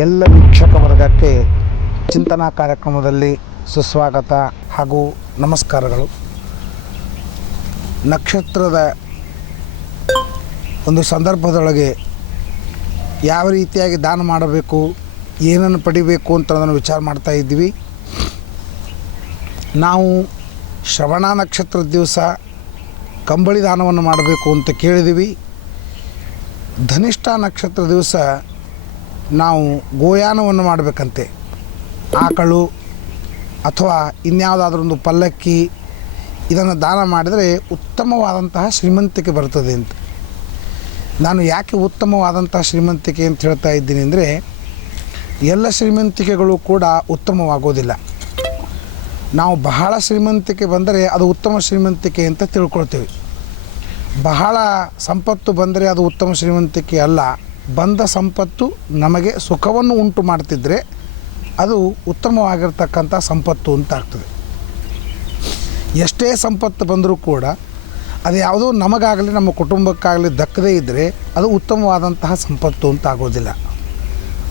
ಎಲ್ಲ ವೀಕ್ಷಕ ವರ್ಗಕ್ಕೆ ಚಿಂತನಾ ಕಾರ್ಯಕ್ರಮದಲ್ಲಿ ಸುಸ್ವಾಗತ ಹಾಗೂ ನಮಸ್ಕಾರಗಳು. ನಕ್ಷತ್ರದ ಒಂದು ಸಂದರ್ಭದೊಳಗೆ ಯಾವ ರೀತಿಯಾಗಿ ದಾನ ಮಾಡಬೇಕು, ಏನನ್ನು ಪಡಿಬೇಕು ಅಂತ ಅದನ್ನು ವಿಚಾರ ಮಾಡ್ತಾ ಇದ್ವಿ. ನಾವು ಶ್ರವಣ ನಕ್ಷತ್ರದ ದಿವಸ ಕಂಬಳಿ ದಾನವನ್ನು ಮಾಡಬೇಕು ಅಂತ ಕೇಳಿದ್ದೀವಿ. ಧನಿಷ್ಠ ನಕ್ಷತ್ರ ದಿವಸ ನಾವು ಗೋಯಾನವನ್ನು ಮಾಡಬೇಕಂತೆ. ಆಕಳು ಅಥವಾ ಇನ್ಯಾವುದಾದ್ರೊಂದು ಪಲ್ಲಕ್ಕಿ ಇದನ್ನು ದಾನ ಮಾಡಿದರೆ ಉತ್ತಮವಾದಂತಹ ಶ್ರೀಮಂತಿಕೆ ಬರ್ತದೆ ಅಂತ. ನಾನು ಯಾಕೆ ಉತ್ತಮವಾದಂತಹ ಶ್ರೀಮಂತಿಕೆ ಅಂತ ಹೇಳ್ತಾ ಇದ್ದೀನಿ ಅಂದರೆ, ಎಲ್ಲ ಶ್ರೀಮಂತಿಕೆಗಳು ಕೂಡ ಉತ್ತಮವಾಗೋದಿಲ್ಲ. ನಾವು ಬಹಳ ಶ್ರೀಮಂತಿಕೆ ಬಂದರೆ ಅದು ಉತ್ತಮ ಶ್ರೀಮಂತಿಕೆ ಅಂತ ತಿಳ್ಕೊಳ್ತೇವೆ. ಬಹಳ ಸಂಪತ್ತು ಬಂದರೆ ಅದು ಉತ್ತಮ ಶ್ರೀಮಂತಿಕೆ ಅಲ್ಲ. ಬಂದ ಸಂಪತ್ತು ನಮಗೆ ಸುಖವನ್ನು ಉಂಟು ಮಾಡ್ತಿದ್ದರೆ ಅದು ಉತ್ತಮವಾಗಿರ್ತಕ್ಕಂಥ ಸಂಪತ್ತು ಅಂತ ಆಗ್ತದೆ. ಎಷ್ಟೇ ಸಂಪತ್ತು ಬಂದರೂ ಕೂಡ ಅದು ಯಾವುದೋ ನಮಗಾಗಲಿ ನಮ್ಮ ಕುಟುಂಬಕ್ಕಾಗಲಿ ದಕ್ಕದೇ ಇದ್ದರೆ ಅದು ಉತ್ತಮವಾದಂತಹ ಸಂಪತ್ತು ಅಂತ ಆಗೋದಿಲ್ಲ.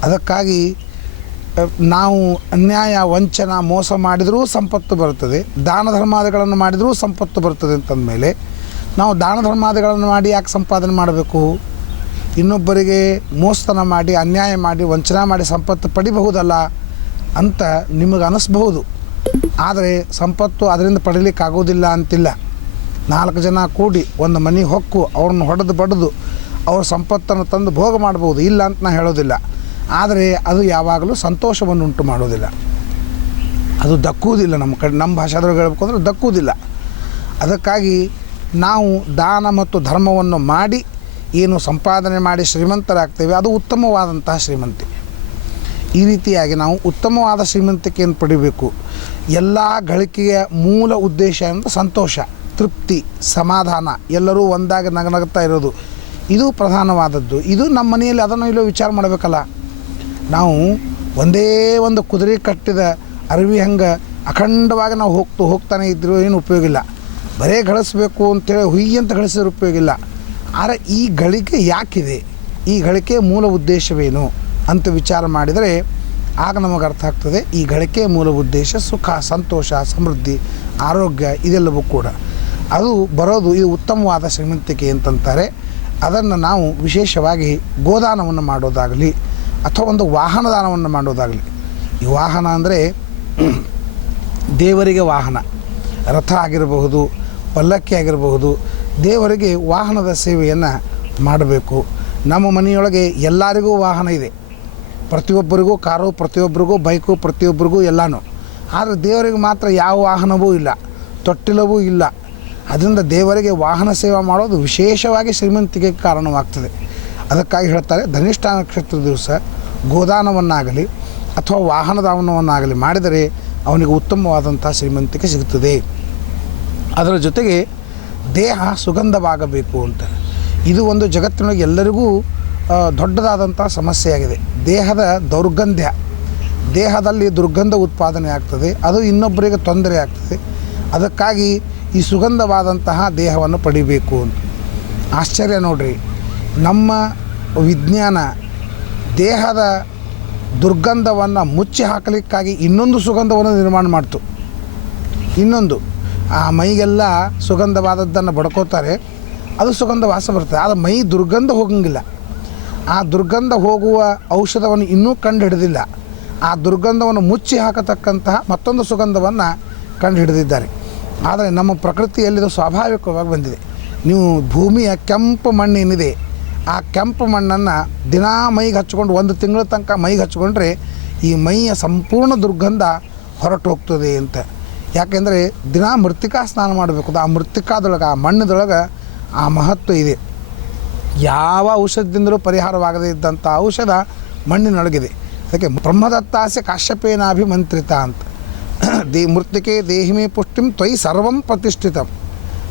ಅದಕ್ಕಾಗಿ ನಾವು ಅನ್ಯಾಯ, ವಂಚನ, ಮೋಸ ಮಾಡಿದರೂ ಸಂಪತ್ತು ಬರ್ತದೆ, ದಾನ ಧರ್ಮಾದಿಗಳನ್ನು ಮಾಡಿದರೂ ಸಂಪತ್ತು ಬರ್ತದೆ ಅಂತಂದಮೇಲೆ ನಾವು ದಾನ ಧರ್ಮಾದಿಗಳನ್ನು ಮಾಡಿ ಯಾಕೆ ಸಂಪಾದನೆ ಮಾಡಬೇಕು? ಇನ್ನೊಬ್ಬರಿಗೆ ಮೋಸತನ ಮಾಡಿ, ಅನ್ಯಾಯ ಮಾಡಿ, ವಂಚನೆ ಮಾಡಿ ಸಂಪತ್ತು ಪಡಿಬಹುದಲ್ಲ ಅಂತ ನಿಮಗೆ ಅನ್ನಿಸ್ಬಹುದು. ಆದರೆ ಸಂಪತ್ತು ಅದರಿಂದ ಪಡೀಲಿಕ್ಕಾಗೋದಿಲ್ಲ ಅಂತಿಲ್ಲ. 4 ಜನ ಕೂಡಿ ಒಂದು ಮನೆ ಹೊಕ್ಕು ಅವ್ರನ್ನ ಹೊಡೆದು ಬಡಿದು ಅವ್ರ ಸಂಪತ್ತನ್ನು ತಂದು ಭೋಗ ಮಾಡ್ಬೋದು, ಇಲ್ಲ ಅಂತ ನಾನು ಹೇಳೋದಿಲ್ಲ. ಆದರೆ ಅದು ಯಾವಾಗಲೂ ಸಂತೋಷವನ್ನು ಉಂಟು ಮಾಡೋದಿಲ್ಲ, ಅದು ದಕ್ಕುವುದಿಲ್ಲ. ನಮ್ಮ ಭಾಷಾದೊಳಗೆ ಹೇಳ್ಬೇಕು ಅಂದರೆ ದಕ್ಕುವುದಿಲ್ಲ. ಅದಕ್ಕಾಗಿ ನಾವು ದಾನ ಮತ್ತು ಧರ್ಮವನ್ನು ಮಾಡಿ ಏನು ಸಂಪಾದನೆ ಮಾಡಿ ಶ್ರೀಮಂತರಾಗ್ತೇವೆ ಅದು ಉತ್ತಮವಾದಂತಹ ಶ್ರೀಮಂತಿಕೆ. ಈ ರೀತಿಯಾಗಿ ನಾವು ಉತ್ತಮವಾದ ಶ್ರೀಮಂತಿಕೆಯನ್ನು ಪಡಿಬೇಕು. ಎಲ್ಲ ಗಳಿಕೆಯ ಮೂಲ ಉದ್ದೇಶ ಅಂದರೆ ಸಂತೋಷ, ತೃಪ್ತಿ, ಸಮಾಧಾನ, ಎಲ್ಲರೂ ಒಂದಾಗಿ ನಗನಗ್ತಾ ಇರೋದು, ಇದು ಪ್ರಧಾನವಾದದ್ದು. ಇದು ನಮ್ಮ ಮನೆಯಲ್ಲಿ ಅದನ್ನು ಇಲ್ಲೋ ವಿಚಾರ ಮಾಡಬೇಕಲ್ಲ. ನಾವು ಒಂದೇ ಒಂದು ಕುದುರೆ ಕಟ್ಟಿದ ಅರಿವಿ ಹಂಗೆ ಅಖಂಡವಾಗಿ ನಾವು ಹೋಗ್ತಾನೆ ಇದ್ದರೂ ಏನು ಉಪಯೋಗ ಇಲ್ಲ. ಬರೇ ಗಳಿಸ್ಬೇಕು ಅಂತೇಳಿ ಹುಯ್ಯಿ ಅಂತ ಗಳಿಸಿದ್ರೆ ಉಪಯೋಗ ಇಲ್ಲ. ಆದರೆ ಈ ಗಳಿಕೆ ಯಾಕಿದೆ, ಈ ಗಳಿಕೆಯ ಮೂಲ ಉದ್ದೇಶವೇನು ಅಂತ ವಿಚಾರ ಮಾಡಿದರೆ ಆಗ ನಮಗೆ ಅರ್ಥ ಆಗ್ತದೆ. ಈ ಗಳಿಕೆಯ ಮೂಲ ಉದ್ದೇಶ ಸುಖ, ಸಂತೋಷ, ಸಮೃದ್ಧಿ, ಆರೋಗ್ಯ ಇದೆಲ್ಲವೂ ಕೂಡ ಅದು ಬರೋದು ಇದು ಉತ್ತಮವಾದ ಶ್ರೀಮಂತಿಕೆ ಅಂತಂತಾರೆ. ಅದನ್ನು ನಾವು ವಿಶೇಷವಾಗಿ ಗೋದಾನವನ್ನು ಮಾಡೋದಾಗಲಿ ಅಥವಾ ಒಂದು ವಾಹನ ದಾನವನ್ನು ಮಾಡೋದಾಗಲಿ. ಈ ವಾಹನ ಅಂದರೆ ದೇವರಿಗೆ ವಾಹನ, ರಥ ಆಗಿರಬಹುದು, ಪಲ್ಲಕ್ಕಿ ಆಗಿರಬಹುದು, ದೇವರಿಗೆ ವಾಹನದ ಸೇವೆಯನ್ನು ಮಾಡಬೇಕು. ನಮ್ಮ ಮನೆಯೊಳಗೆ ಎಲ್ಲರಿಗೂ ವಾಹನ ಇದೆ, ಪ್ರತಿಯೊಬ್ಬರಿಗೂ ಕಾರು, ಪ್ರತಿಯೊಬ್ಬರಿಗೂ ಬೈಕು, ಪ್ರತಿಯೊಬ್ಬರಿಗೂ ಎಲ್ಲನೂ. ಆದರೆ ದೇವರಿಗೆ ಮಾತ್ರ ಯಾವ ವಾಹನವೂ ಇಲ್ಲ, ತೊಟ್ಟಿಲವೂ ಇಲ್ಲ. ಅದರಿಂದ ದೇವರಿಗೆ ವಾಹನ ಸೇವೆ ಮಾಡೋದು ವಿಶೇಷವಾಗಿ ಶ್ರೀಮಂತಿಕೆಗೆ ಕಾರಣವಾಗ್ತದೆ. ಅದಕ್ಕಾಗಿ ಹೇಳ್ತಾರೆ, ಧನಿಷ್ಠ ನಕ್ಷತ್ರ ದಿವಸ ಗೋದಾನವನ್ನಾಗಲಿ ಅಥವಾ ವಾಹನ ದಾನವನ್ನಾಗಲಿ ಮಾಡಿದರೆ ಅವನಿಗೆ ಉತ್ತಮವಾದಂಥ ಶ್ರೀಮಂತಿಕೆ ಸಿಗ್ತದೆ. ಅದರ ಜೊತೆಗೆ ದೇಹ ಸುಗಂಧವಾಗಬೇಕು ಅಂತ. ಇದು ಒಂದು ಜಗತ್ತಿನೊಳಗೆ ಎಲ್ಲರಿಗೂ ದೊಡ್ಡದಾದಂಥ ಸಮಸ್ಯೆಯಾಗಿದೆ. ದೇಹದ ದೌರ್ಗಂಧ್ಯ, ದೇಹದಲ್ಲಿ ದುರ್ಗಂಧ ಉತ್ಪಾದನೆ ಆಗ್ತದೆ, ಅದು ಇನ್ನೊಬ್ಬರಿಗೆ ತೊಂದರೆ ಆಗ್ತದೆ. ಅದಕ್ಕಾಗಿ ಈ ಸುಗಂಧವಾದಂತಹ ದೇಹವನ್ನು ಪಡಿಬೇಕು ಅಂತ. ಆಶ್ಚರ್ಯ ನೋಡ್ರಿ, ನಮ್ಮ ವಿಜ್ಞಾನ ದೇಹದ ದುರ್ಗಂಧವನ್ನು ಮುಚ್ಚಿ ಹಾಕಲಿಕ್ಕಾಗಿ ಇನ್ನೊಂದು ಸುಗಂಧವನ್ನು ನಿರ್ಮಾಣ ಮಾಡ್ತು. ಇನ್ನೊಂದು ಆ ಮೈಗೆಲ್ಲ ಸುಗಂಧವಾದದ್ದನ್ನು ಬಡ್ಕೋತಾರೆ, ಅದು ಸುಗಂಧ ವಾಸ ಬರ್ತದೆ. ಆದರೆ ಮೈ ದುರ್ಗಂಧ ಹೋಗಂಗಿಲ್ಲ. ಆ ದುರ್ಗಂಧ ಹೋಗುವ ಔಷಧವನ್ನು ಇನ್ನೂ ಕಂಡು ಹಿಡಿದಿಲ್ಲ. ಆ ದುರ್ಗಂಧವನ್ನು ಮುಚ್ಚಿ ಹಾಕತಕ್ಕಂತಹ ಮತ್ತೊಂದು ಸುಗಂಧವನ್ನು ಕಂಡು ಹಿಡಿದಿದ್ದಾರೆ. ಆದರೆ ನಮ್ಮ ಪ್ರಕೃತಿಯಲ್ಲಿದು ಸ್ವಾಭಾವಿಕವಾಗಿ ಬಂದಿದೆ. ನೀವು ಭೂಮಿಯ ಕೆಂಪು ಮಣ್ಣು ಏನಿದೆ, ಆ ಕೆಂಪು ಮಣ್ಣನ್ನು ದಿನಾ ಮೈಗೆ ಹಚ್ಕೊಂಡು 1 ತಿಂಗಳ ತನಕ ಮೈಗೆ ಹಚ್ಕೊಂಡ್ರೆ ಈ ಮೈಯ ಸಂಪೂರ್ಣ ದುರ್ಗಂಧ ಹೊರಟು ಹೋಗ್ತದೆ ಅಂತ. ಯಾಕೆಂದರೆ ದಿನ ಮೃತ್ತಿಕಾ ಸ್ನಾನ ಮಾಡಬೇಕು. ಆ ಮೃತ್ತಿಕಾದೊಳಗೆ, ಆ ಮಣ್ಣದೊಳಗೆ ಆ ಮಹತ್ವ ಇದೆ. ಯಾವ ಔಷಧದಿಂದಲೂ ಪರಿಹಾರವಾಗದೇ ಇದ್ದಂಥ ಔಷಧ ಮಣ್ಣಿನೊಳಗಿದೆ. ಅದಕ್ಕೆ ಬ್ರಹ್ಮದತ್ತಾಸ್ಯ ಕಾಶ್ಯಪೇನಾಭಿಮಂತ್ರಿತ ಅಂತ. ಮೃತ್ತಿಕೆ ದೇಹಿಮೇ ಪುಷ್ಟಿಂ ತ್ವಯಿ ಸರ್ವಂ ಪ್ರತಿಷ್ಠಿತಂ.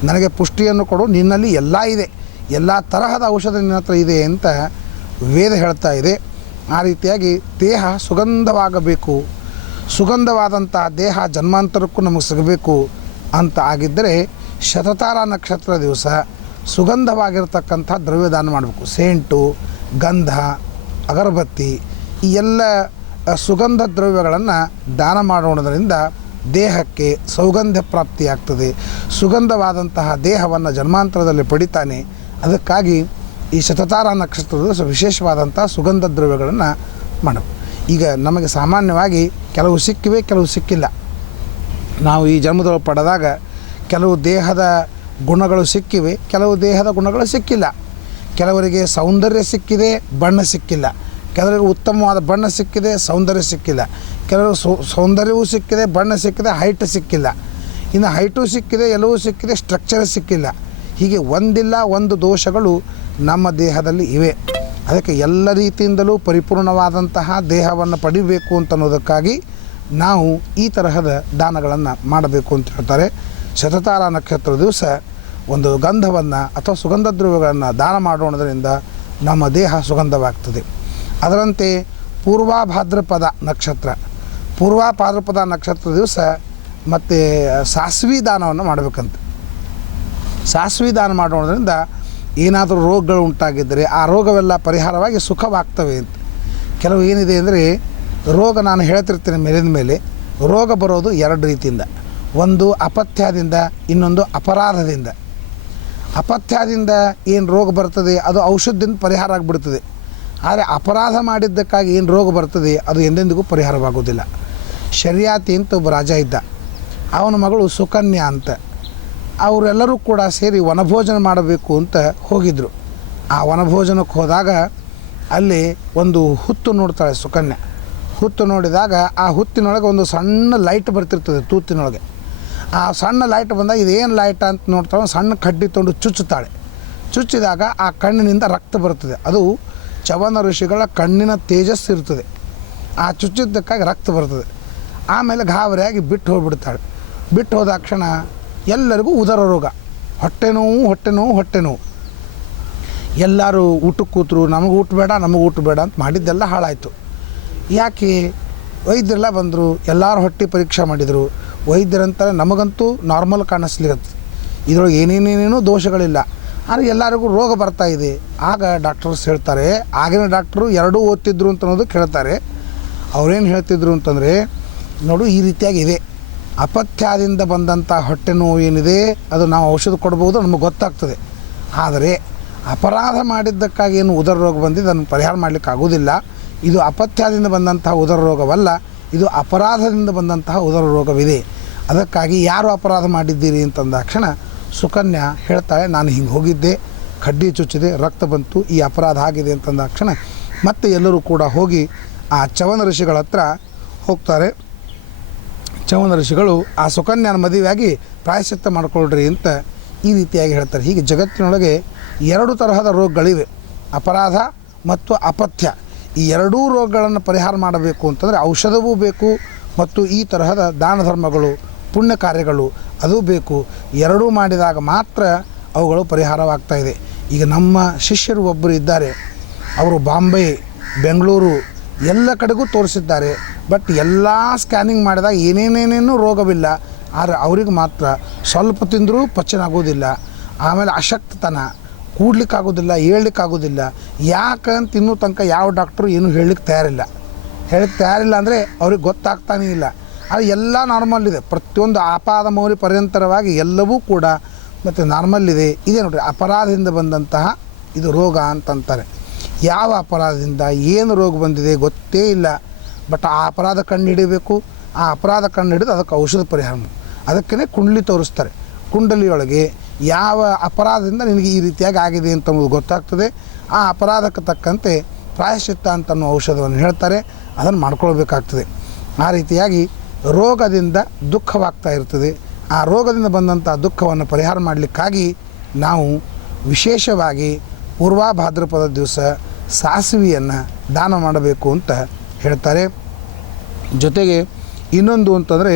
ನನಗೆ ಪುಷ್ಟಿಯನ್ನು ಕೊಡು, ನಿನ್ನಲ್ಲಿ ಎಲ್ಲ ಇದೆ, ಎಲ್ಲ ತರಹದ ಔಷಧ ನಿನ್ನ ಹತ್ರ ಇದೆ ಅಂತ ವೇದ ಹೇಳ್ತಾ ಇದೆ. ಆ ರೀತಿಯಾಗಿ ದೇಹ ಸುಗಂಧವಾಗಬೇಕು. ಸುಗಂಧವಾದಂಥ ದೇಹ ಜನ್ಮಾಂತರಕ್ಕೂ ನಮಗೆ ಸಿಗಬೇಕು ಅಂತ ಆಗಿದ್ದರೆ ಶತತಾರ ನಕ್ಷತ್ರ ದಿವಸ ಸುಗಂಧವಾಗಿರ್ತಕ್ಕಂಥ ದ್ರವ್ಯದಾನ ಮಾಡಬೇಕು. ಸೇಂಟು, ಗಂಧ, ಅಗರಬತ್ತಿ ಈ ಎಲ್ಲ ಸುಗಂಧ ದ್ರವ್ಯಗಳನ್ನು ದಾನ ಮಾಡೋಣದರಿಂದ ದೇಹಕ್ಕೆ ಸೌಗಂಧ ಪ್ರಾಪ್ತಿಯಾಗ್ತದೆ. ಸುಗಂಧವಾದಂತಹ ದೇಹವನ್ನು ಜನ್ಮಾಂತರದಲ್ಲಿ ಪಡಿತಾನೆ. ಅದಕ್ಕಾಗಿ ಈ ಶತತಾರ ನಕ್ಷತ್ರದ ವಿಶೇಷವಾದಂಥ ಸುಗಂಧ ದ್ರವ್ಯಗಳನ್ನು ಮಾಡಬೇಕು. ಈಗ ನಮಗೆ ಸಾಮಾನ್ಯವಾಗಿ ಕೆಲವು ಸಿಕ್ಕಿವೆ, ಕೆಲವು ಸಿಕ್ಕಿಲ್ಲ. ನಾವು ಈ ಜನ್ಮದೊಳಗೆ ಪಡೆದಾಗ ಕೆಲವು ದೇಹದ ಗುಣಗಳು ಸಿಕ್ಕಿವೆ, ಕೆಲವು ದೇಹದ ಗುಣಗಳು ಸಿಕ್ಕಿಲ್ಲ. ಕೆಲವರಿಗೆ ಸೌಂದರ್ಯ ಸಿಕ್ಕಿದೆ, ಬಣ್ಣ ಸಿಕ್ಕಿಲ್ಲ. ಕೆಲವರಿಗೆ ಉತ್ತಮವಾದ ಬಣ್ಣ ಸಿಕ್ಕಿದೆ, ಸೌಂದರ್ಯ ಸಿಕ್ಕಿಲ್ಲ. ಕೆಲವರು ಸೌಂದರ್ಯವೂ ಸಿಕ್ಕಿದೆ, ಬಣ್ಣ ಸಿಕ್ಕಿದೆ, ಹೈಟ್ ಸಿಕ್ಕಿಲ್ಲ. ಇನ್ನು ಹೈಟು ಸಿಕ್ಕಿದೆ, ಎಲ್ಲವೂ ಸಿಕ್ಕಿದೆ, ಸ್ಟ್ರಕ್ಚರ್ ಸಿಕ್ಕಿಲ್ಲ. ಹೀಗೆ ಒಂದಿಲ್ಲ ಒಂದು ದೋಷಗಳು ನಮ್ಮ ದೇಹದಲ್ಲಿ ಇವೆ. ಅದಕ್ಕೆ ಎಲ್ಲ ರೀತಿಯಿಂದಲೂ ಪರಿಪೂರ್ಣವಾದಂತಹ ದೇಹವನ್ನು ಪಡಿಬೇಕು ಅಂತನ್ನೋದಕ್ಕಾಗಿ ನಾವು ಈ ತರಹದ ದಾನಗಳನ್ನು ಮಾಡಬೇಕು ಅಂತ ಹೇಳ್ತಾರೆ. ಶತತಾರ ನಕ್ಷತ್ರ ದಿವಸ ಒಂದು ಗಂಧವನ್ನು ಅಥವಾ ಸುಗಂಧ ದ್ರವ್ಯಗಳನ್ನು ದಾನ ಮಾಡೋಣದರಿಂದ ನಮ್ಮ ದೇಹ ಸುಗಂಧವಾಗ್ತದೆ. ಅದರಂತೆ ಪೂರ್ವಭಾದ್ರಪದ ನಕ್ಷತ್ರ ದಿವಸ ಮತ್ತು ಸಾಸ್ವಿ ದಾನವನ್ನು ಮಾಡಬೇಕಂತ. ಸಾಸ್ವಿ ದಾನ ಮಾಡೋದ್ರಿಂದ ಏನಾದರೂ ರೋಗಗಳು ಉಂಟಾಗಿದ್ದರೆ ಆ ರೋಗವೆಲ್ಲ ಪರಿಹಾರವಾಗಿ ಸುಖವಾಗ್ತವೆ ಅಂತ. ಕೆಲವು ಏನಿದೆ ಅಂದರೆ ರೋಗ, ನಾನು ಹೇಳ್ತಿರ್ತೇನೆ ಮೇಲಿನ ಮೇಲೆ, ರೋಗ ಬರೋದು ಎರಡು ರೀತಿಯಿಂದ. ಒಂದು ಅಪಥ್ಯದಿಂದ, ಇನ್ನೊಂದು ಅಪರಾಧದಿಂದ. ಅಪಥ್ಯದಿಂದ ಏನು ರೋಗ ಬರ್ತದೆ ಅದು ಔಷಧದಿಂದ ಪರಿಹಾರ ಆಗಿಬಿಡ್ತದೆ. ಆದರೆ ಅಪರಾಧ ಮಾಡಿದ್ದಕ್ಕಾಗಿ ಏನು ರೋಗ ಬರ್ತದೆ ಅದು ಎಂದೆಂದಿಗೂ ಪರಿಹಾರವಾಗೋದಿಲ್ಲ. ಶರ್ಯಾತಿ ಅಂತ ಒಬ್ಬ ರಾಜ ಇದ್ದ, ಅವನ ಮಗಳು ಸುಕನ್ಯಾ ಅಂತ. ಅವರೆಲ್ಲರೂ ಕೂಡ ಸೇರಿ ವನಭೋಜನ ಮಾಡಬೇಕು ಅಂತ ಹೋಗಿದ್ದರು. ಆ ವನಭೋಜನಕ್ಕೆ ಹೋದಾಗ ಅಲ್ಲಿ ಒಂದು ಹುತ್ತು ನೋಡ್ತಾಳೆ ಸುಕನ್ಯಾ. ಹುತ್ತು ನೋಡಿದಾಗ ಆ ಹುತ್ತಿನೊಳಗೆ ಒಂದು ಸಣ್ಣ ಲೈಟ್ ಬರ್ತಿರ್ತದೆ ತೂತಿನೊಳಗೆ. ಆ ಸಣ್ಣ ಲೈಟ್ ಬಂದಾಗ ಇದೇನು ಲೈಟ್ ಅಂತ ನೋಡ್ತಾಳೆ. ಸಣ್ಣ ಕಡ್ಡಿ ತೊಗೊಂಡು ಚುಚ್ಚುತ್ತಾಳೆ. ಚುಚ್ಚಿದಾಗ ಆ ಕಣ್ಣಿನಿಂದ ರಕ್ತ ಬರ್ತದೆ. ಅದು ಚವನ ಋಷಿಗಳ ಕಣ್ಣಿನ ತೇಜಸ್ಸು ಇರ್ತದೆ. ಆ ಚುಚ್ಚಿದ್ದಕ್ಕಾಗಿ ರಕ್ತ ಬರ್ತದೆ. ಆಮೇಲೆ ಗಾಬರಿಯಾಗಿ ಬಿಟ್ಟು ಹೋಗ್ಬಿಡ್ತಾಳೆ. ಬಿಟ್ಟು ಹೋದ ಕ್ಷಣ ಎಲ್ಲರಿಗೂ ಉದರ ರೋಗ, ಹೊಟ್ಟೆ ನೋವು. ಎಲ್ಲರೂ ಊಟಕ್ಕೆ ಕೂತರು. ನಮಗೆ ಊಟ ಬೇಡ ಅಂತ ಮಾಡಿದ್ದೆಲ್ಲ ಹಾಳಾಯಿತು. ಯಾಕೆ? ವೈದ್ಯರೆಲ್ಲ ಬಂದರು, ಎಲ್ಲರೂ ಹೊಟ್ಟೆ ಪರೀಕ್ಷೆ ಮಾಡಿದರು. ವೈದ್ಯರಂತಾರೆ ನಮಗಂತೂ ನಾರ್ಮಲ್ ಕಾಣಿಸ್ಲಿಕ್ಕೆ, ಇದರೊಳಗೆ ಏನೇನೇನೇನೂ ದೋಷಗಳಿಲ್ಲ, ಆದರೆ ಎಲ್ಲರಿಗೂ ರೋಗ ಬರ್ತಾಯಿದೆ. ಆಗ ಡಾಕ್ಟರ್ಸ್ ಹೇಳ್ತಾರೆ, ಆಗಿನ ಡಾಕ್ಟ್ರು ಎರಡೂ ಓದ್ತಿದ್ರು ಅಂತ ಅನ್ನೋದಕ್ಕೆ ಹೇಳ್ತಾರೆ. ಅವ್ರೇನು ಹೇಳ್ತಿದ್ರು ಅಂತಂದರೆ, ನೋಡು ಈ ರೀತಿಯಾಗಿದೆ, ಅಪಥ್ಯದಿಂದ ಬಂದಂಥ ಹೊಟ್ಟೆ ನೋವು ಏನಿದೆ ಅದು ನಾವು ಔಷಧ ಕೊಡ್ಬೋದು, ನಮಗೆ ಗೊತ್ತಾಗ್ತದೆ. ಆದರೆ ಅಪರಾಧ ಮಾಡಿದ್ದಕ್ಕಾಗಿ ಏನು ಉದರ ರೋಗ ಬಂದಿದೆ ಅದನ್ನು ಪರಿಹಾರ ಮಾಡಲಿಕ್ಕೆ ಆಗೋದಿಲ್ಲ. ಇದು ಅಪಥ್ಯದಿಂದ ಬಂದಂತಹ ಉದರ ರೋಗವಲ್ಲ, ಇದು ಅಪರಾಧದಿಂದ ಬಂದಂತಹ ಉದರ ರೋಗವಿದೆ. ಅದಕ್ಕಾಗಿ ಯಾರು ಅಪರಾಧ ಮಾಡಿದ್ದೀರಿ ಅಂತಂದಾಕ್ಷಣ ಸುಕನ್ಯಾ ಹೇಳ್ತಾಳೆ, ನಾನು ಹಿಂಗೆ ಹೋಗಿದ್ದೆ, ಕಡ್ಡಿ ಚುಚ್ಚಿದೆ, ರಕ್ತ ಬಂತು, ಈ ಅಪರಾಧ ಆಗಿದೆ ಅಂತಂದಾಕ್ಷಣ ಮತ್ತೆ ಎಲ್ಲರೂ ಕೂಡ ಹೋಗಿ ಆ ಚವನ ಋಷಿಗಳ ಹತ್ರ ಹೋಗ್ತಾರೆ. ಚವನ ಋಷಿಗಳು ಆ ಸುಕನ್ಯಾನ ಮದುವೆಯಾಗಿ ಪ್ರಾಯಶ್ಚಿತ್ತ ಮಾಡಿಕೊಳ್ಳ್ರಿ ಅಂತ ಈ ರೀತಿಯಾಗಿ ಹೇಳ್ತಾರೆ. ಹೀಗೆ ಜಗತ್ತಿನೊಳಗೆ ಎರಡು ತರಹದ ರೋಗಗಳಿವೆ, ಅಪರಾಧ ಮತ್ತು ಅಪಥ್ಯ. ಈ ಎರಡೂ ರೋಗಗಳನ್ನು ಪರಿಹಾರ ಮಾಡಬೇಕು ಅಂತಂದರೆ ಔಷಧವೂ ಬೇಕು ಮತ್ತು ಈ ತರಹದ ದಾನ ಧರ್ಮಗಳು, ಪುಣ್ಯ ಕಾರ್ಯಗಳು ಅದು ಬೇಕು. ಎರಡೂ ಮಾಡಿದಾಗ ಮಾತ್ರ ಅವುಗಳು ಪರಿಹಾರವಾಗ್ತಾಯಿದೆ. ಈಗ ನಮ್ಮ ಶಿಷ್ಯರು ಒಬ್ಬರು ಇದ್ದಾರೆ, ಅವರು ಬಾಂಬೆ, ಬೆಂಗಳೂರು ಎಲ್ಲ ಕಡೆಗೂ ತೋರಿಸಿದ್ದಾರೆ. ಬಟ್ ಎಲ್ಲ ಸ್ಕ್ಯಾನಿಂಗ್ ಮಾಡಿದಾಗ ಏನೇನೇನೇನೂ ರೋಗವಿಲ್ಲ. ಆದರೆ ಅವ್ರಿಗೆ ಮಾತ್ರ ಸ್ವಲ್ಪ ತಿಂದರೂ ಪಚನ ಆಗೋದಿಲ್ಲ. ಆಮೇಲೆ ಅಶಕ್ತತನ, ಕೂಡ್ಲಿಕ್ಕಾಗೋದಿಲ್ಲ, ಹೇಳ್ಲಿಕ್ಕಾಗೋದಿಲ್ಲ. ಯಾಕಂತ ಇನ್ನೂ ತನಕ ಯಾವ ಡಾಕ್ಟ್ರು ಏನೂ ಹೇಳಲಿಕ್ಕೆ ತಯಾರಿಲ್ಲ ಅಂದರೆ ಅವ್ರಿಗೆ ಗೊತ್ತಾಗ್ತಾನೇ ಇಲ್ಲ. ಅದು ಎಲ್ಲ ನಾರ್ಮಲ್ ಇದೆ, ಪ್ರತಿಯೊಂದು ಆಪಾದ ಮೌಲ್ಯ ಪರ್ಯಂತರವಾಗಿ ಎಲ್ಲವೂ ಕೂಡ ಮತ್ತು ನಾರ್ಮಲ್ ಇದೆ. ಇದೇ ನೋಡಿರಿ, ಅಪರಾಧದಿಂದ ಬಂದಂತಹ ಇದು ರೋಗ ಅಂತಂತಾರೆ. ಯಾವ ಅಪರಾಧದಿಂದ ಏನು ರೋಗ ಬಂದಿದೆ ಗೊತ್ತೇ ಇಲ್ಲ. ಬಟ್ ಆ ಅಪರಾಧ ಕಂಡು ಹಿಡಿಬೇಕು. ಆ ಅಪರಾಧ ಕಂಡು ಹಿಡಿದು ಅದಕ್ಕೆ ಔಷಧ ಪರಿಹಾರ. ಅದಕ್ಕೇ ಕುಂಡಲಿ ತೋರಿಸ್ತಾರೆ. ಕುಂಡಲಿಯೊಳಗೆ ಯಾವ ಅಪರಾಧದಿಂದ ನಿನಗೆ ಈ ರೀತಿಯಾಗಿ ಆಗಿದೆ ಅಂತ ಗೊತ್ತಾಗ್ತದೆ. ಆ ಅಪರಾಧಕ್ಕೆ ತಕ್ಕಂತೆ ಪ್ರಾಯಶ್ಚಿತ್ತ ಅಂತನೋ ಔಷಧವನ್ನು ಹೇಳ್ತಾರೆ, ಅದನ್ನು ಮಾಡ್ಕೊಳ್ಬೇಕಾಗ್ತದೆ. ಆ ರೀತಿಯಾಗಿ ರೋಗದಿಂದ ದುಃಖವಾಗ್ತಾ ಇರ್ತದೆ. ಆ ರೋಗದಿಂದ ಬಂದಂಥ ದುಃಖವನ್ನು ಪರಿಹಾರ ಮಾಡಲಿಕ್ಕಾಗಿ ನಾವು ವಿಶೇಷವಾಗಿ ಪೂರ್ವಭಾದ್ರಪದ ದಿವಸ ಸಾಸಿವೆಯನ್ನು ದಾನ ಮಾಡಬೇಕು ಅಂತ ಹೇಳ್ತಾರೆ. ಜೊತೆಗೆ ಇನ್ನೊಂದು ಅಂತಂದರೆ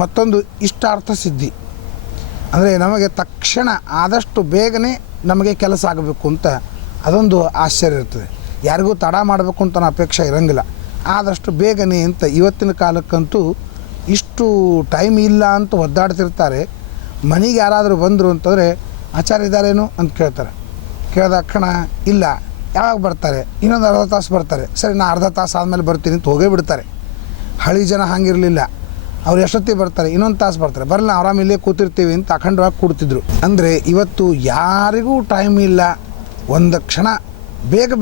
ಮತ್ತೊಂದು ಇಷ್ಟಾರ್ಥ ಸಿದ್ಧಿ, ಅಂದರೆ ನಮಗೆ ತಕ್ಷಣ ಆದಷ್ಟು ಬೇಗನೆ ನಮಗೆ ಕೆಲಸ ಆಗಬೇಕು ಅಂತ ಅದೊಂದು ಆಶ್ಚರ್ಯ ಇರ್ತದೆ. ಯಾರಿಗೂ ತಡ ಮಾಡಬೇಕು ಅಂತ ಅಪೇಕ್ಷೆ ಇರೋಂಗಿಲ್ಲ. ಆದಷ್ಟು ಬೇಗನೆ ಅಂತ ಇವತ್ತಿನ ಕಾಲಕ್ಕಂತೂ ಇಷ್ಟು ಟೈಮ್ ಇಲ್ಲ ಅಂತ ಒದ್ದಾಡ್ತಿರ್ತಾರೆ. ಮನೆಗೆ ಯಾರಾದರೂ ಬಂದರು ಅಂತಂದರೆ ಆಚಾರ ಇದ್ದಾರೇನು ಅಂತ ಕೇಳ್ತಾರೆ. ಕೇಳಿದ ಕ್ಷಣ ಇಲ್ಲ ಯಾವಾಗ ಬರ್ತಾರೆ? ಇನ್ನೊಂದು ಅರ್ಧ ತಾಸು ಬರ್ತಾರೆ. ಸರಿ, ನಾ ಅರ್ಧ ತಾಸು ಆದಮೇಲೆ ಬರ್ತೀನಿ ಅಂತ ಹೋಗೇ ಬಿಡ್ತಾರೆ. ಹಳ್ಳಿ ಜನ ಹಂಗಿರಲಿಲ್ಲ. ಅವ್ರು ಎಷ್ಟೊತ್ತಿಗೆ ಬರ್ತಾರೆ? ಇನ್ನೊಂದು ತಾಸು ಬರ್ತಾರೆ. ಬರಲ್ಲ, ಆರಾಮ ಇಲ್ಲೇ ಕೂತಿರ್ತೀವಿ ಅಂತ ಅಖಂಡವಾಗಿ ಕೂಡ್ತಿದ್ರು. ಅಂದರೆ ಇವತ್ತು ಯಾರಿಗೂ ಟೈಮ್ ಇಲ್ಲ, ಒಂದು ಕ್ಷಣ ಬೇಗ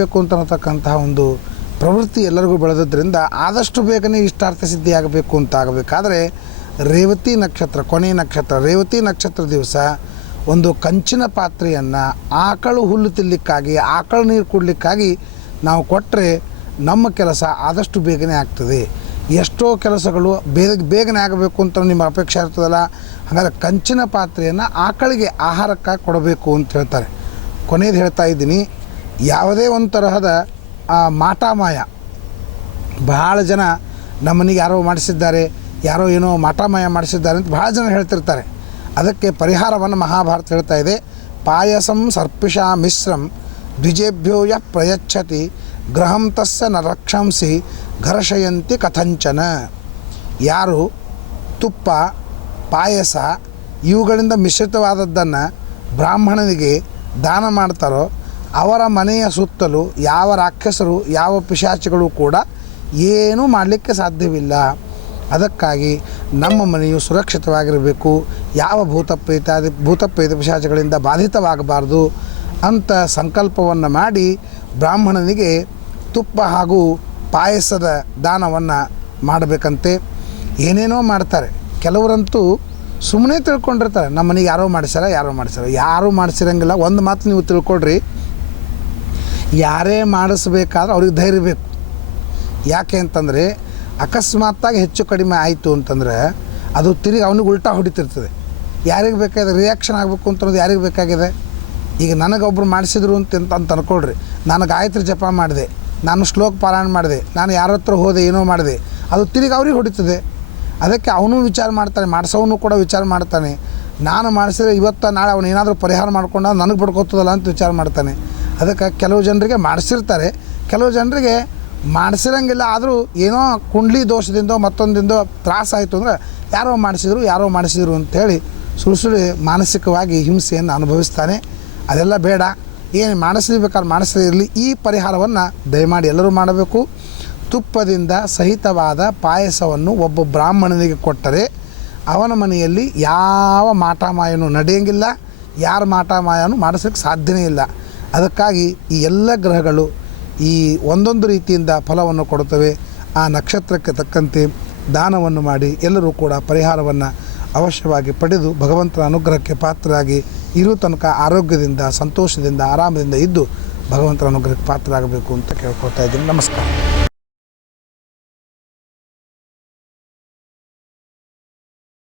ಬೇಕು ಅಂತ ಅನ್ನತಕ್ಕಂತಹ ಒಂದು ಪ್ರವೃತ್ತಿ ಎಲ್ಲರಿಗೂ ಬೆಳೆದ್ರಿಂದ ಆದಷ್ಟು ಬೇಗನೆ ಇಷ್ಟಾರ್ಥ ಸಿದ್ಧಿಯಾಗಬೇಕು ಅಂತ ಆಗಬೇಕಾದ್ರೆ ರೇವತಿ ನಕ್ಷತ್ರ, ಕೊನೆಯ ನಕ್ಷತ್ರ ರೇವತಿ ನಕ್ಷತ್ರ ದಿವಸ ಒಂದು ಕಂಚಿನ ಪಾತ್ರೆಯನ್ನು ಆಕಳು ಹುಲ್ಲು ತಿನ್ನಲಿಕ್ಕಾಗಿ, ಆಕಳು ನೀರು ಕುಡಲಿಕ್ಕಾಗಿ ನಾವು ಕೊಟ್ಟರೆ ನಮ್ಮ ಕೆಲಸ ಆದಷ್ಟು ಬೇಗನೆ ಆಗ್ತದೆ. ಎಷ್ಟೋ ಕೆಲಸಗಳು ಬೇಗನೆ ಆಗಬೇಕು ಅಂತ ನಿಮ್ಮ ಅಪೇಕ್ಷೆ ಇರ್ತದಲ್ಲ, ಹಾಗಾದರೆ ಕಂಚಿನ ಪಾತ್ರೆಯನ್ನು ಆಕಳಿಗೆ ಆಹಾರಕ್ಕಾಗಿ ಕೊಡಬೇಕು ಅಂತ ಹೇಳ್ತಾರೆ. ಕೊನೆಯದು ಹೇಳ್ತಾ ಇದ್ದೀನಿ, ಯಾವುದೇ ಒಂದು ತರಹದ ಮಾಟ ಮಾಯ, ಭಾಳ ಜನ ನಮ್ಮನಿಗೆ ಯಾರೋ ಮಾಡಿಸಿದ್ದಾರೆ, ಯಾರೋ ಏನೋ ಮಾಟ ಮಾಯ ಮಾಡಿಸಿದ್ದಾರೆ ಅಂತ ಭಾಳ ಜನ ಹೇಳ್ತಿರ್ತಾರೆ. ಅದಕ್ಕೆ ಪರಿಹಾರವನ್ನು ಮಹಾಭಾರತ ಹೇಳ್ತಾ ಇದೆ. ಪಾಯಸಂ ಸರ್ಪಿಷಾ ಮಿಶ್ರಂ ದ್ವಿಜೇಭ್ಯೋ ಯ ಪ್ರಯಚ್ಛತಿ ಗ್ರಹಂ ತಸ್ಯ ನ ರಕ್ಷಂಸಿ ಘರ್ಷಯಂತಿ ಕಥಂಚನ. ಯಾರು ತುಪ್ಪ, ಪಾಯಸ ಇವುಗಳಿಂದ ಮಿಶ್ರಿತವಾದದ್ದನ್ನು ಬ್ರಾಹ್ಮಣನಿಗೆ ದಾನ ಮಾಡ್ತಾರೋ ಅವರ ಮನೆಯ ಸುತ್ತಲೂ ಯಾವ ರಾಕ್ಷಸರು, ಯಾವ ಪಿಶಾಚಿಗಳು ಕೂಡ ಏನೂ ಮಾಡಲಿಕ್ಕೆ ಸಾಧ್ಯವಿಲ್ಲ. ಅದಕ್ಕಾಗಿ ನಮ್ಮ ಮನೆಯು ಸುರಕ್ಷಿತವಾಗಿರಬೇಕು, ಯಾವ ಭೂತಪ್ರೇತ ಪಿಶಾಚಿಗಳಿಂದ ಬಾಧಿತವಾಗಬಾರ್ದು ಅಂತ ಸಂಕಲ್ಪವನ್ನು ಮಾಡಿ ಬ್ರಾಹ್ಮಣನಿಗೆ ತುಪ್ಪ ಹಾಗೂ ಪಾಯಸದ ದಾನವನ್ನು ಮಾಡಬೇಕಂತೆ. ಏನೇನೋ ಮಾಡ್ತಾರೆ. ಕೆಲವರಂತೂ ಸುಮ್ಮನೆ ತಿಳ್ಕೊಂಡಿರ್ತಾರೆ, ನಮ್ಮ ಮನೆಗೆ ಯಾರೋ ಮಾಡಿಸ್ಯಾರ, ಯಾರೂ ಮಾಡಿಸಿರಂಗಿಲ್ಲ. ಒಂದು ಮಾತು ನೀವು ತಿಳ್ಕೊಳ್ರಿ, ಯಾರೇ ಮಾಡಿಸ್ಬೇಕಾದ್ರೆ ಅವ್ರಿಗೆ ಧೈರ್ಯ ಬೇಕು. ಯಾಕೆ ಅಂತಂದರೆ ಅಕಸ್ಮಾತ್ತಾಗಿ ಹೆಚ್ಚು ಕಡಿಮೆ ಆಯಿತು ಅಂತಂದರೆ ಅದು ತಿರುಗಿ ಅವನಿಗೆ ಉಲ್ಟಾ ಹೊಡಿತಿರ್ತದೆ. ಯಾರಿಗೆ ಬೇಕಾಗಿದೆ ರಿಯಾಕ್ಷನ್ ಆಗಬೇಕು ಅಂತನ್ನೋದು ಯಾರಿಗೆ ಬೇಕಾಗಿದೆ? ಈಗ ನನಗೊಬ್ಬರು ಮಾಡಿಸಿದ್ರು ಅಂತ ಅನ್ಕೊಳ್ರಿ, ನಾನು ಗಾಯತ್ರಿ ಜಪ ಮಾಡಿದೆ, ನಾನು ಶ್ಲೋಕ ಪಾರಾಯಣ ಮಾಡಿದೆ, ನಾನು ಯಾರ ಹತ್ರ ಹೋದೆ, ಏನೋ ಮಾಡಿದೆ, ಅದು ತಿರುಗಿ ಅವ್ರಿಗೆ ಹೊಡಿತದೆ. ಅದಕ್ಕೆ ಅವನು ವಿಚಾರ ಮಾಡ್ತಾನೆ, ಮಾಡಿಸೋನು ಕೂಡ ವಿಚಾರ ಮಾಡ್ತಾನೆ, ನಾನು ಮಾಡಿಸಿದ್ರೆ ಇವತ್ತು ನಾಳೆ ಅವನು ಏನಾದರೂ ಪರಿಹಾರ ಮಾಡ್ಕೊಂಡು ನನಗೆ ಬಡ್ಕೋತದಲ್ಲ ಅಂತ ವಿಚಾರ ಮಾಡ್ತಾನೆ. ಅದಕ್ಕೆ ಕೆಲವು ಜನರಿಗೆ ಮಾಡಿಸಿರ್ತಾರೆ, ಕೆಲವು ಜನರಿಗೆ ಮಾಡಿಸಿರಂಗಿಲ್ಲ. ಆದರೂ ಏನೋ ಕುಂಡ್ಲಿ ದೋಷದಿಂದೋ ಮತ್ತೊಂದಿಂದೋ ತ್ರಾಸ ಆಯಿತು ಅಂದರೆ ಯಾರೋ ಮಾಡಿಸಿದ್ರು ಅಂಥೇಳಿ ಸುಳ್ಳು ಮಾನಸಿಕವಾಗಿ ಹಿಂಸೆಯನ್ನು ಅನುಭವಿಸ್ತಾನೆ. ಅದೆಲ್ಲ ಬೇಡ. ಏನು ಮಾಡಿಸದೇ ಇರಲಿ. ಈ ಪರಿಹಾರವನ್ನು ದಯಮಾಡಿ ಎಲ್ಲರೂ ಮಾಡಬೇಕು. ತುಪ್ಪದಿಂದ ಸಹಿತವಾದ ಪಾಯಸವನ್ನು ಒಬ್ಬ ಬ್ರಾಹ್ಮಣನಿಗೆ ಕೊಟ್ಟರೆ ಅವನ ಮನೆಯಲ್ಲಿ ಯಾವ ಮಾಟಮಾಯನೂ ನಡೆಯಂಗಿಲ್ಲ, ಯಾರ ಮಾಟಮಾಯನೂ ಮಾಡಿಸೋಕ್ಕೆ ಸಾಧ್ಯನೇ ಇಲ್ಲ. ಅದಕ್ಕಾಗಿ ಈ ಎಲ್ಲ ಗ್ರಹಗಳು ಈ ಒಂದೊಂದು ರೀತಿಯಿಂದ ಫಲವನ್ನು ಕೊಡುತ್ತವೆ. ಆ ನಕ್ಷತ್ರಕ್ಕೆ ತಕ್ಕಂತೆ ದಾನವನ್ನು ಮಾಡಿ ಎಲ್ಲರೂ ಕೂಡ ಪರಿಹಾರವನ್ನು ಅವಶ್ಯವಾಗಿ ಪಡೆದು ಭಗವಂತನ ಅನುಗ್ರಹಕ್ಕೆ ಪಾತ್ರರಾಗಿ ಇರೋ ತನಕ ಆರೋಗ್ಯದಿಂದ, ಸಂತೋಷದಿಂದ, ಆರಾಮದಿಂದ ಇದ್ದು ಭಗವಂತನ ಅನುಗ್ರಹಕ್ಕೆ ಪಾತ್ರರಾಗಬೇಕು ಅಂತ ಕೇಳ್ಕೊಳ್ತಾ ಇದ್ದೀನಿ. ನಮಸ್ಕಾರ.